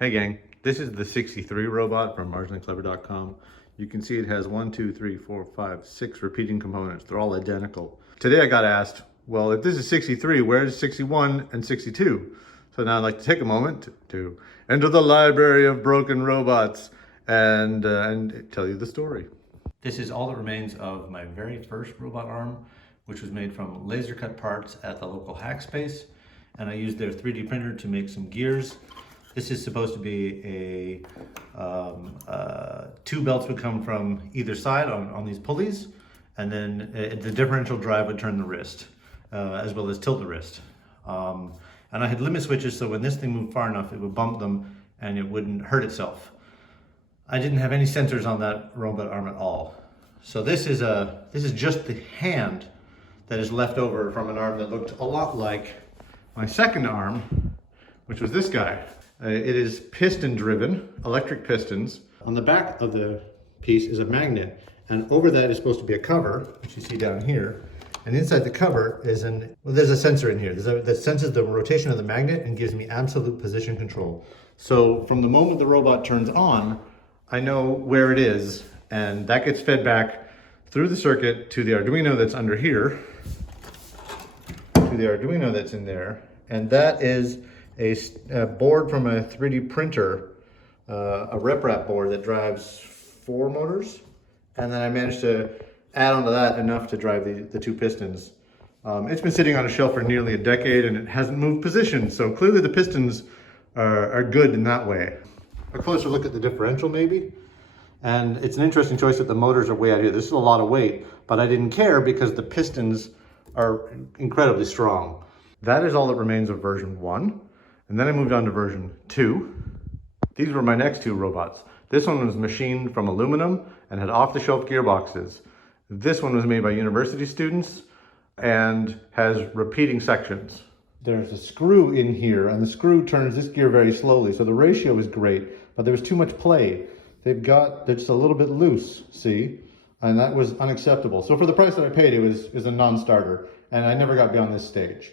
Hey gang, this is the Sixi robot from marginallyclever.com. You can see it has 1, 2, 3, 4, 5, 6 repeating components. They're all identical. Today I got asked, well, if this is Sixi, where's Sixi and Sixi? So now I'd like to take a moment to enter the library of broken robots and tell you the story. This is all that remains of my very first robot arm, which was made from laser cut parts at the local hackspace. And I used their 3D printer to make some gears. This is supposed to be two belts would come from either side on these pulleys, and then the differential drive would turn the wrist, as well as tilt the wrist. And I had limit switches, so when this thing moved far enough, it would bump them and it wouldn't hurt itself. I didn't have any sensors on that robot arm at all. So this is just the hand that is left over from an arm that looked a lot like my second arm, which was this guy. It is piston driven, electric pistons. On the back of the piece is a magnet, and over that is supposed to be a cover, which you see down here. And inside the cover is there's a sensor in here that senses the rotation of the magnet and gives me absolute position control. So from the moment the robot turns on, I know where it is, and that gets fed back through the circuit to the Arduino that's under here, to the Arduino that's in there, and that is a board from a 3D printer, a RepRap board that drives 4 motors, and then I managed to add onto that enough to drive the 2 pistons. It's been sitting on a shelf for nearly a decade and it hasn't moved position, so clearly the pistons are good in that way. A closer look at the differential maybe, and it's an interesting choice that the motors are way out here. This is a lot of weight, but I didn't care because the pistons are incredibly strong. That is all that remains of version 1. And then I moved on to version 2. These were my next 2 robots. This one was machined from aluminum and had off-the-shelf gearboxes. This one was made by university students and has repeating sections. There's a screw in here, and the screw turns this gear very slowly, so the ratio is great, but there was too much play. They're just a little bit loose, see? And that was unacceptable. So for the price that I paid, it was a non-starter, and I never got beyond this stage.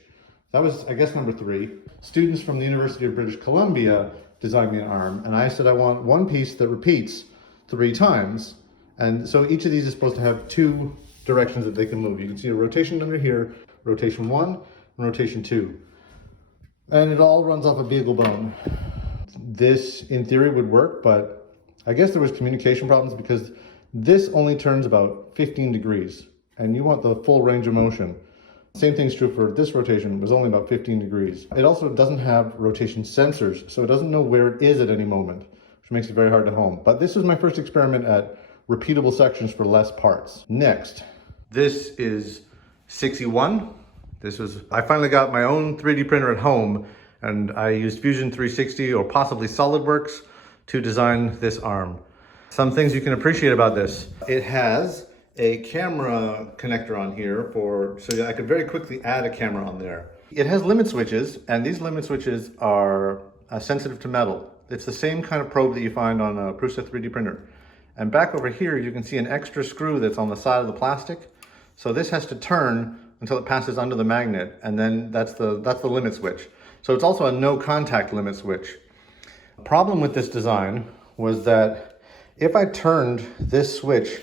That was, I guess, number 3. Students from the University of British Columbia designed me an arm, and I said I want one piece that repeats 3 times. And so each of these is supposed to have 2 directions that they can move. You can see a rotation under here, rotation 1, and rotation 2. And it all runs off a beagle bone. This, in theory, would work, but I guess there was communication problems because this only turns about 15 degrees, and you want the full range of motion. Same thing's true for this rotation, it was only about 15 degrees. It also doesn't have rotation sensors, so it doesn't know where it is at any moment, which makes it very hard to home. But this was my first experiment at repeatable sections for less parts. Next, this is Sixi. I finally got my own 3D printer at home, and I used Fusion 360 or possibly SolidWorks to design this arm. Some things you can appreciate about this. It has a camera connector on here so I could very quickly add a camera on there. It has limit switches, and these limit switches are sensitive to metal. It's the same kind of probe that you find on a Prusa 3D printer. And back over here, you can see an extra screw that's on the side of the plastic. So this has to turn until it passes under the magnet, and then that's the limit switch. So it's also a no contact limit switch. The problem with this design was that if I turned this switch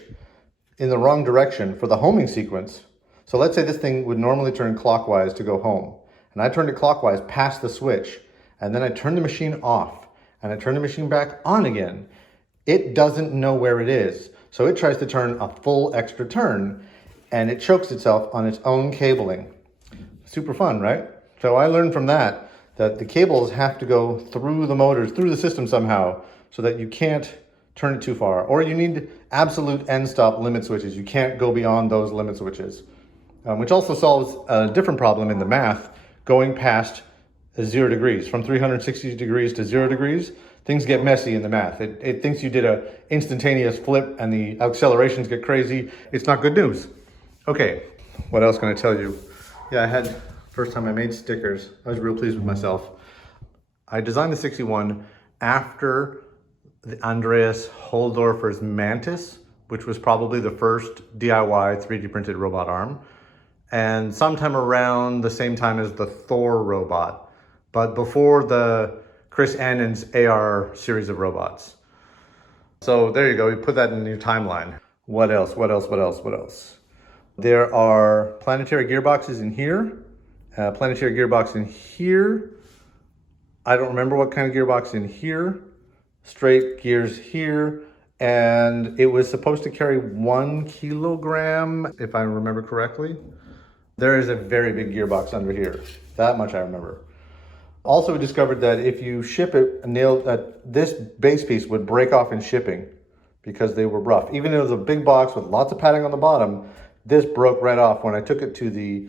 in the wrong direction for the homing sequence, so let's say this thing would normally turn clockwise to go home, and I turned it clockwise past the switch, and then I turned the machine off, and I turned the machine back on again, it doesn't know where it is. So it tries to turn a full extra turn, and it chokes itself on its own cabling. Super fun, right? So I learned from that the cables have to go through the motors, through the system somehow, so that you can't turn it too far, or you need absolute end-stop limit switches. You can't go beyond those limit switches, which also solves a different problem in the math, going past 0 degrees. From 360 degrees to 0 degrees, things get messy in the math. It thinks you did an instantaneous flip and the accelerations get crazy. It's not good news. Okay, what else can I tell you? Yeah, first time I made stickers. I was real pleased with myself. I designed the Sixi after the Andreas Holdorfer's Mantis, which was probably the first DIY 3D printed robot arm, and sometime around the same time as the Thor robot. But before the Chris Annan's AR series of robots. So there you go, we put that in your timeline. What else? There are planetary gearboxes in here, planetary gearbox in here. I don't remember what kind of gearbox in here. Straight gears here. And it was supposed to carry 1 kilogram, if I remember correctly. There is a very big gearbox under here. That much I remember. Also, we discovered that if you ship it nailed, that this base piece would break off in shipping because they were rough. Even though it was a big box with lots of padding on the bottom, this broke right off when I took it to the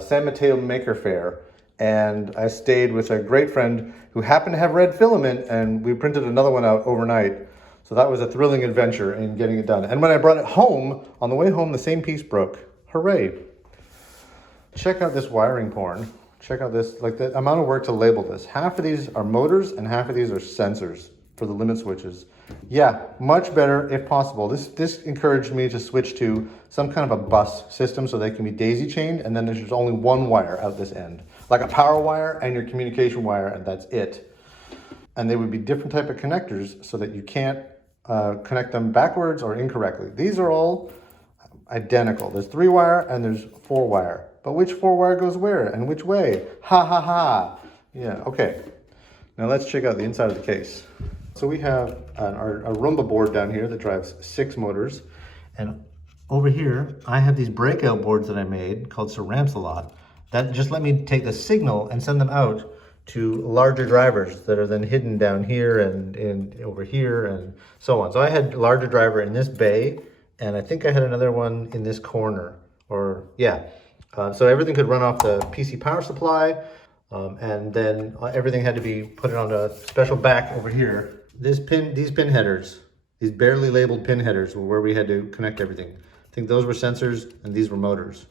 San Mateo Maker Fair. And I stayed with a great friend who happened to have red filament, and we printed another one out overnight. So that was a thrilling adventure in getting it done. And when I brought it home, on the way home, the same piece broke. Hooray. Check out this wiring porn. Check out this, like the amount of work to label this. Half of these are motors and half of these are sensors for the limit switches. Yeah, much better if possible. This encouraged me to switch to some kind of a bus system so they can be daisy chained, and then there's just only one wire out this end. Like a power wire and your communication wire, and that's it. And they would be different type of connectors so that you can't connect them backwards or incorrectly. These are all identical. There's 3-wire and there's 4-wire. But which 4-wire goes where and which way? Ha ha ha. Yeah, okay. Now let's check out the inside of the case. So we have a Roomba board down here that drives 6 motors. And over here, I have these breakout boards that I made called Ceramsalot that just let me take the signal and send them out to larger drivers that are then hidden down here and over here and so on. So I had a larger driver in this bay, and I think I had another one in this corner, or yeah. So everything could run off the PC power supply, and then everything had to be put on a special back over here. These pin headers, these barely labeled pin headers were where we had to connect everything. I think those were sensors and these were motors.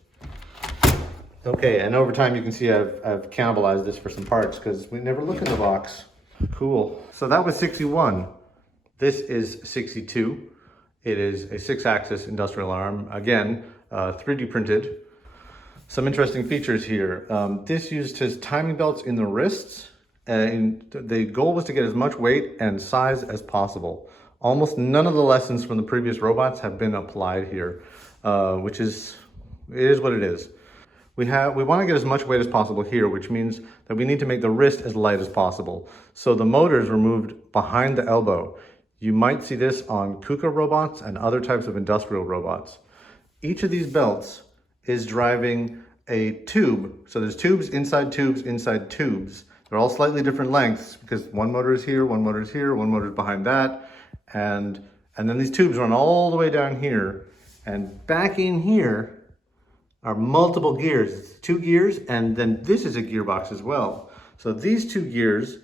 Okay, and over time you can see I've cannibalized this for some parts because we never look in the box. Cool. So that was Sixi 1. This is Sixi 2. It is a 6-axis industrial arm. Again, 3D printed. Some interesting features here. This used his timing belts in the wrists. And the goal was to get as much weight and size as possible. Almost none of the lessons from the previous robots have been applied here, which is, it is what it is. We want to get as much weight as possible here, which means that we need to make the wrist as light as possible. So the motors were moved behind the elbow. You might see this on KUKA robots and other types of industrial robots. Each of these belts is driving a tube. So there's tubes inside tubes inside tubes. They're all slightly different lengths because one motor is here, one motor is here, one motor is behind that. And then these tubes run all the way down here. And back in here are multiple gears. It's 2 gears, and then this is a gearbox as well. So these 2 gears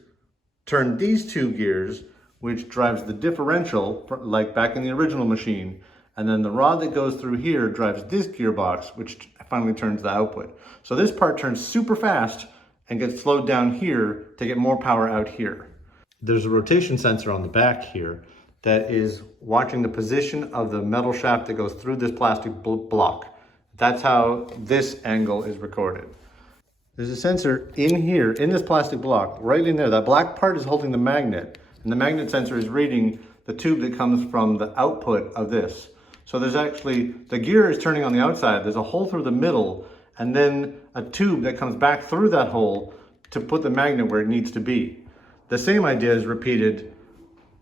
turn these 2 gears, which drives the differential, like back in the original machine. And then the rod that goes through here drives this gearbox, which finally turns the output. So this part turns super fast and gets slowed down here to get more power out here. There's a rotation sensor on the back here that is watching the position of the metal shaft that goes through this plastic block. That's how this angle is recorded. There's a sensor in here, in this plastic block, right in there. That black part is holding the magnet, and the magnet sensor is reading the tube that comes from the output of this. So there's actually, the gear is turning on the outside, there's a hole through the middle, and then a tube that comes back through that hole to put the magnet where it needs to be. The same idea is repeated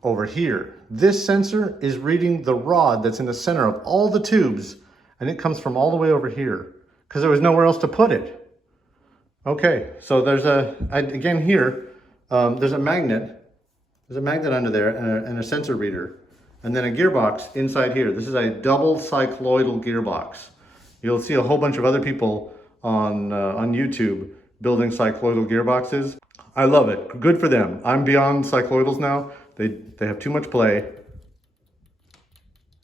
over here. This sensor is reading the rod that's in the center of all the tubes, and it comes from all the way over here because there was nowhere else to put it. Okay, so there's again here, there's a magnet. There's a magnet under there and a sensor reader, and then a gearbox inside here. This is a double cycloidal gearbox. You'll see a whole bunch of other people on YouTube building cycloidal gearboxes. I love it. Good for them. I'm beyond cycloidals now. They have too much play,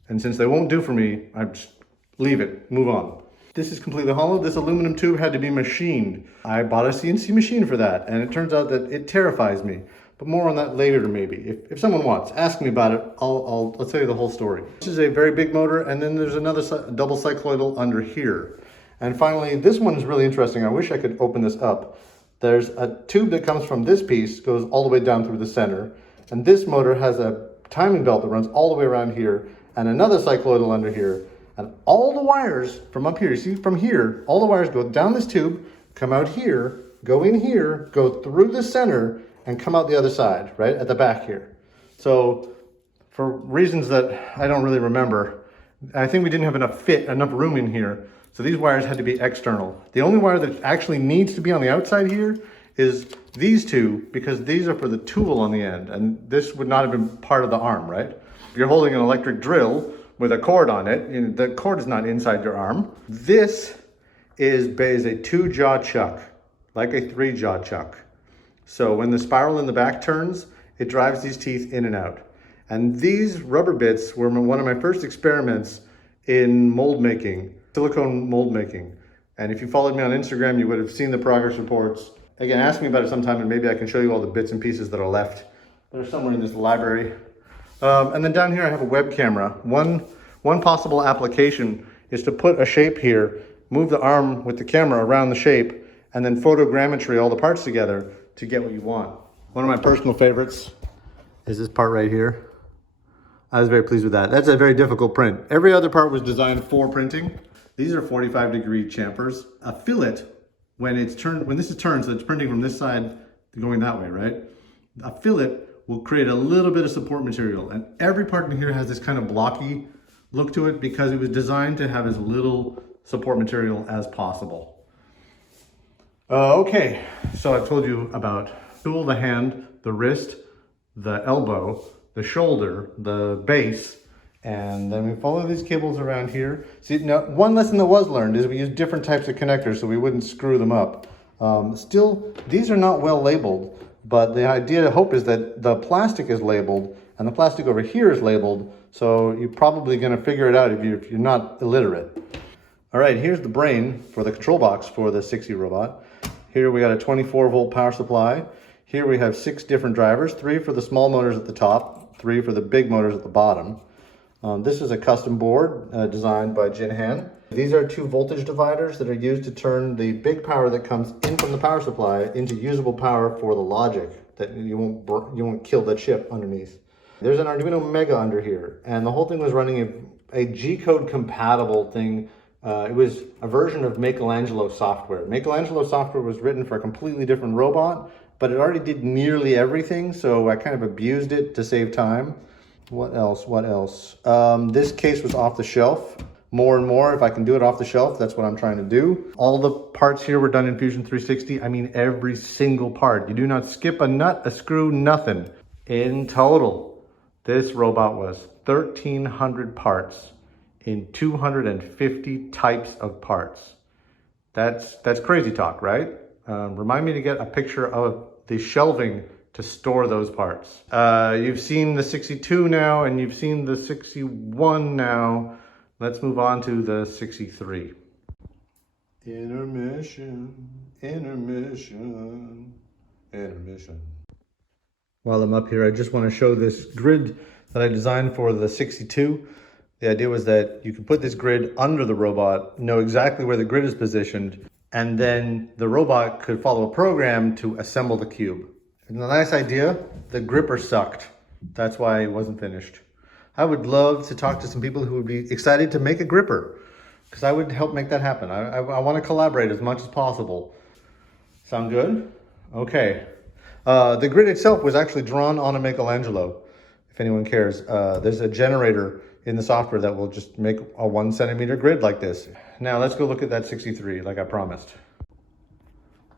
and since they won't do for me, I just leave it, move on. This is completely hollow. This aluminum tube had to be machined. I bought a CNC machine for that, and it turns out that it terrifies me. But more on that later, maybe. If someone wants, ask me about it. I'll tell you the whole story. This is a very big motor, and then there's another double cycloidal under here. And finally, this one is really interesting. I wish I could open this up. There's a tube that comes from this piece, goes all the way down through the center. And this motor has a timing belt that runs all the way around here and another cycloidal under here. And all the wires from up here, you see from here, all the wires go down this tube, come out here, go in here, go through the center, and come out the other side, right at the back here. So for reasons that I don't really remember, I think we didn't have enough room in here. So these wires had to be external. The only wire that actually needs to be on the outside here is these two, because these are for the tool on the end, and this would not have been part of the arm, right? If you're holding an electric drill with a cord on it, the cord is not inside your arm. This is a 2-jaw chuck, like a 3-jaw chuck. So when the spiral in the back turns, it drives these teeth in and out. And these rubber bits were one of my first experiments in mold making, silicone mold making. And if you followed me on Instagram, you would have seen the progress reports. Again, ask me about it sometime and maybe I can show you all the bits and pieces that are left. They're somewhere in this library. And then down here I have a web camera. One possible application is to put a shape here, move the arm with the camera around the shape, and then photogrammetry all the parts together to get what you want. One of my personal favorites is this part right here. I was very pleased with that. That's a very difficult print. Every other part was designed for printing. These are 45-degree chamfers. A fillet, when this is turned, so it's printing from this side going that way, right? A fillet will create a little bit of support material, and every part in here has this kind of blocky look to it because it was designed to have as little support material as possible. Okay, so I've told you about tool, the hand, the wrist, the elbow, the shoulder, the base, and then we follow these cables around here. See, now one lesson that was learned is we use different types of connectors so we wouldn't screw them up. Still, these are not well labeled, but the idea, hope is that the plastic is labeled and the plastic over here is labeled, so you're probably gonna figure it out if you're not illiterate. All right, here's the brain for the control box for the Sixi robot. Here we got a 24-volt power supply. Here we have 6 different drivers, 3 for the small motors at the top, 3 for the big motors at the bottom. This is a custom board designed by Jinhan. These are 2 voltage dividers that are used to turn the big power that comes in from the power supply into usable power for the logic, that you won't kill the chip underneath. There's an Arduino Mega under here, and the whole thing was running a G-code compatible thing. It was a version of Michelangelo software. Michelangelo software was written for a completely different robot, but it already did nearly everything, so I kind of abused it to save time. What else? This case was off the shelf. More and more, if I can do it off the shelf, that's what I'm trying to do. All the parts here were done in Fusion 360. I mean, every single part. You do not skip a nut, a screw, nothing. In total, this robot was 1,300 parts in 250 types of parts. That's crazy talk, right? Remind me to get a picture of the shelving to store those parts. You've seen the Sixi 2 now, and you've seen the Sixi 1 now. Let's move on to the Sixi 3. Intermission, intermission, intermission. While I'm up here, I just want to show this grid that I designed for the Sixi 2. The idea was that you could put this grid under the robot, know exactly where the grid is positioned, and then the robot could follow a program to assemble the cube. And the nice idea, the gripper sucked. That's why it wasn't finished. I would love to talk to some people who would be excited to make a gripper, because I would help make that happen. I want to collaborate as much as possible. Sound good? Okay. The grid itself was actually drawn on a Michelangelo, if anyone cares. There's a generator in the software that will just make a 1 centimeter grid like this. Now let's go look at that Sixi 3 like I promised.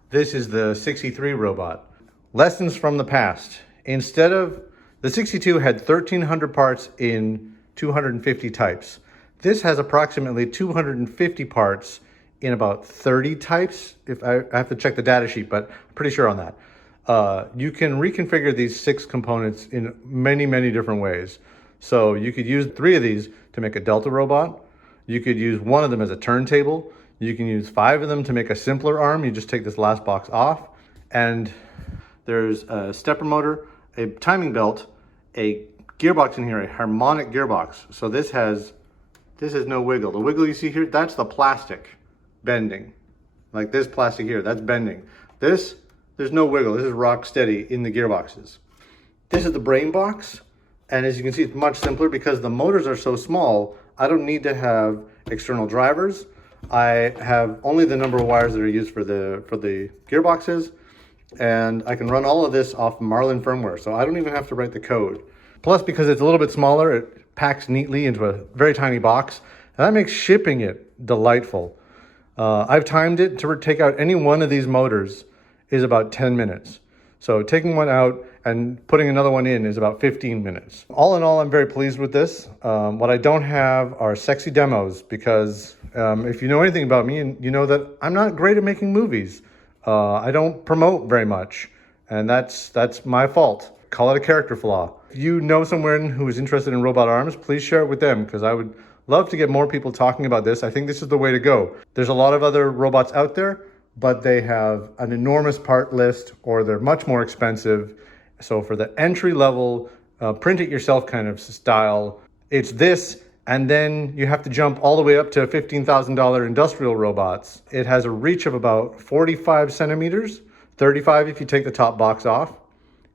This is the Sixi 3 robot. Lessons from the past. Instead of, the Sixi 2 had 1,300 parts in 250 types. This has approximately 250 parts in about 30 types. If I have to check the data sheet, but I'm pretty sure on that. You can reconfigure these 6 components in many, many different ways. So you could use 3 of these to make a Delta robot. You could use 1 of them as a turntable. You can use 5 of them to make a simpler arm. You just take this last box off. And there's a stepper motor, a timing belt, a gearbox in here, a harmonic gearbox. So this has no wiggle. The wiggle you see here, that's the plastic bending. Like this plastic here, that's bending. This There's no wiggle. This is rock steady in the gearboxes. This is the brain box, and as you can see, it's much simpler because the motors are so small. I don't need to have external drivers. I have only the number of wires that are used for the gearboxes, and I can run all of this off Marlin firmware, so I don't even have to write the code. Plus, because it's a little bit smaller, it packs neatly into a very tiny box, and that makes shipping it delightful. I've timed it to take out any one of these motors is about 10 minutes. So taking one out and putting another one in is about 15 minutes. All in all, I'm very pleased with this. What I don't have are sexy demos because if you know anything about me, you know that I'm not great at making movies. I don't promote very much, and that's my fault. Call it a character flaw. If you know someone who is interested in robot arms, please share it with them because I would love to get more people talking about this. I think this is the way to go. There's a lot of other robots out there, but they have an enormous part list or they're much more expensive. So for the entry level, print it yourself kind of style, it's this, and then you have to jump all the way up to $15,000 industrial robots. It has a reach of about 45 centimeters, 35 if you take the top box off.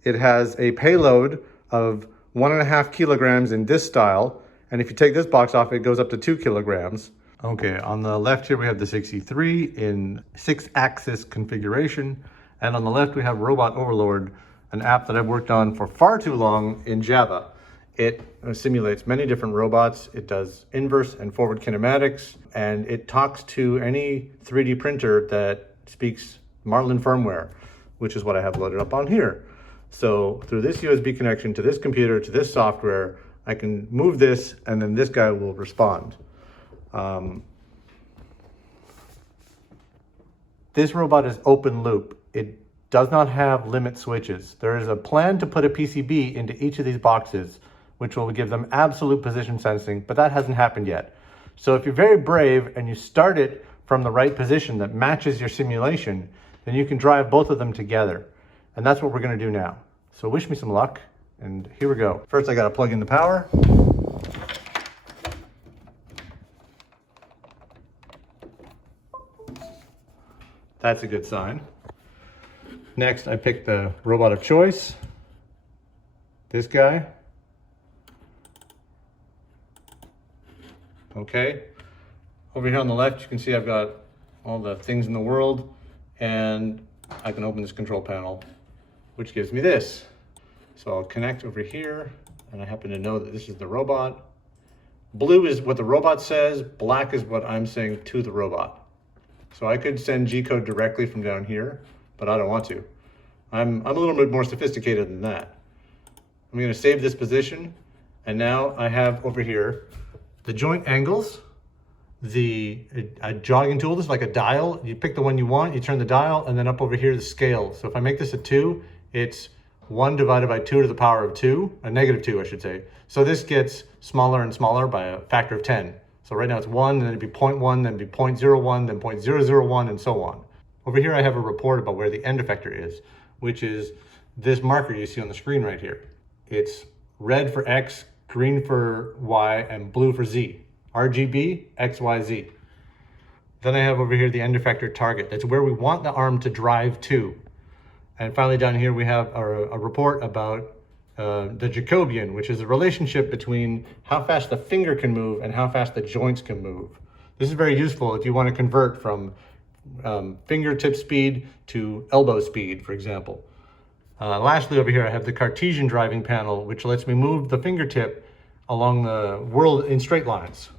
It has a payload of 1.5 kilograms in this style, and if you take this box off, it goes up to 2 kilograms. Okay, on the left here we have the Sixi 3 in 6-axis configuration, and on the left we have Robot Overlord, an app that I've worked on for far too long in Java. It simulates many different robots. It does inverse and forward kinematics, and it talks to any 3D printer that speaks Marlin firmware, which is what I have loaded up on here. So through this USB connection to this computer, to this software, I can move this, and then this guy will respond. This robot is open loop. It does not have limit switches. There is a plan to put a PCB into each of these boxes, which will give them absolute position sensing, but that hasn't happened yet. So if you're very brave and you start it from the right position that matches your simulation, then you can drive both of them together. And that's what we're gonna do now. So wish me some luck, and here we go. First I gotta plug in the power. That's a good sign. Next, I picked the robot of choice, this guy. Okay. Over here on the left, you can see I've got all the things in the world, and I can open this control panel, which gives me this. So I'll connect over here, and I happen to know that this is the robot. Blue is what the robot says, black is what I'm saying to the robot. So I could send G-code directly from down here, but I don't want to. I'm a little bit more sophisticated than that. I'm gonna save this position, and now I have over here the joint angles, a jogging tool. This is like a dial. You pick the one you want, you turn the dial, and then up over here the scale. So if I make this a 2, it's 1 divided by 2 to the power of 2, a negative 2 I should say. So this gets smaller and smaller by a factor of 10. So right now it's 1, then it'd be 0.1, then it'd be 0.01, then 0.001, and so on. Over here I have a report about where the end effector is, which is this marker you see on the screen right here. It's red for X, green for Y, and blue for Z. RGB, X, Y, Z. Then I have over here the end effector target. That's where we want the arm to drive to. And finally down here we have a report about the Jacobian, which is a relationship between how fast the finger can move and how fast the joints can move. This is very useful if you want to convert from fingertip speed to elbow speed, for example. Lastly, over here I have the Cartesian driving panel, which lets me move the fingertip along the world in straight lines.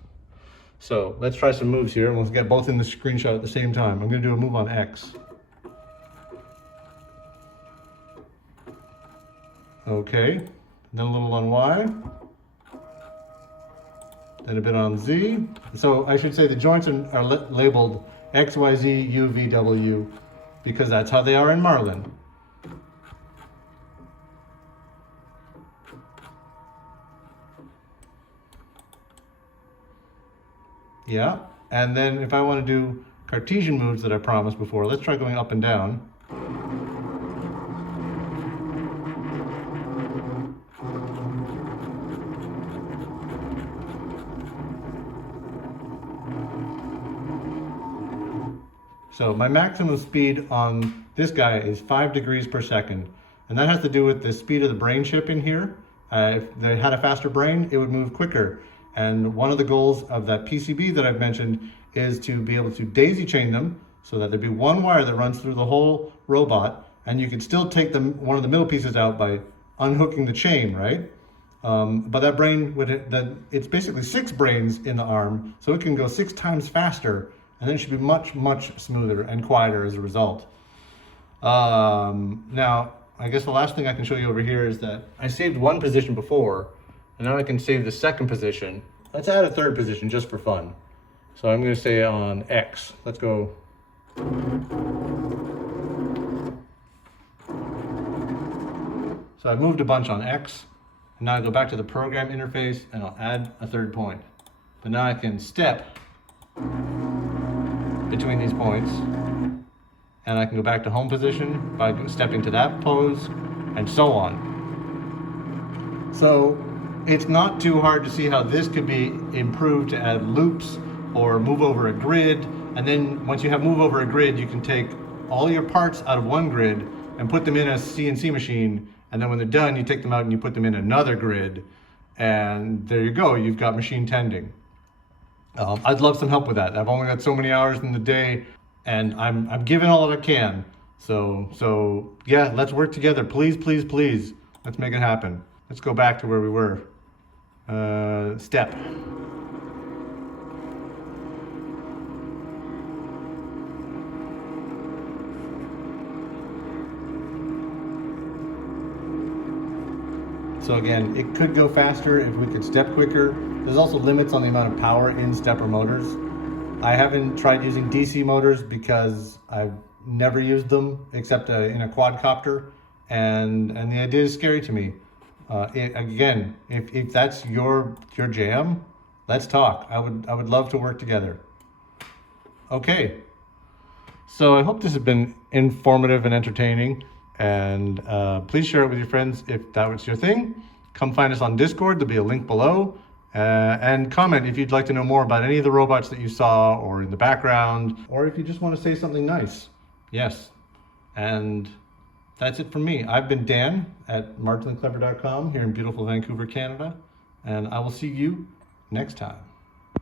So let's try some moves here, and we'll get both in the screenshot at the same time. I'm going to do a move on X. Okay, then a little on Y, then a bit on Z. So I should say the joints are labeled X, Y, Z, U, V, W, because that's how they are in Marlin. Yeah, and then if I want to do Cartesian moves that I promised before, let's try going up and down. So my maximum speed on This guy is 5 degrees per second. And that has to do with the speed of the brain chip in here. If they had a faster brain, it would move quicker. And one of the goals of that PCB that I've mentioned is to be able to daisy chain them so that there'd be one wire that runs through the whole robot, and you could still take one of the middle pieces out by unhooking the chain, right? But that brain it's basically 6 brains in the arm, so it can go 6 times faster, and then it should be much, much smoother and quieter as a result. Now, I guess the last thing I can show you over here is that I saved one position before, and now I can save the second position. Let's add a third position just for fun. So I'm going to say on X. Let's go. So I moved a bunch on X, and now I go back to the program interface and I'll add a third point. But now I can step between these points, and I can go back to home position by stepping to that pose, and so on. So it's not too hard to see how this could be improved to add loops or move over a grid. And then once you have move over a grid, you can take all your parts out of one grid and put them in a CNC machine. And then when they're done, you take them out and you put them in another grid. And there you go, you've got machine tending. I'd love some help with that. I've only got so many hours in the day, and I'm giving all that I can. So yeah, let's work together. Please, please, please. Let's make it happen. Let's go back to where we were. Step. So again, it could go faster if we could step quicker. There's also limits on the amount of power in stepper motors. I haven't tried using DC motors because I've never used them except in a quadcopter, and the idea is scary to me. Again, if that's your jam, let's talk. I would love to work together. Okay, so I hope this has been informative and entertaining, and please share it with your friends if that was your thing. Come find us on Discord, there'll be a link below, and comment if you'd like to know more about any of the robots that you saw or in the background, or if you just want to say something nice. Yes, and that's it from me. I've been Dan at martintheclever.com here in beautiful Vancouver, Canada, and I will see you next time.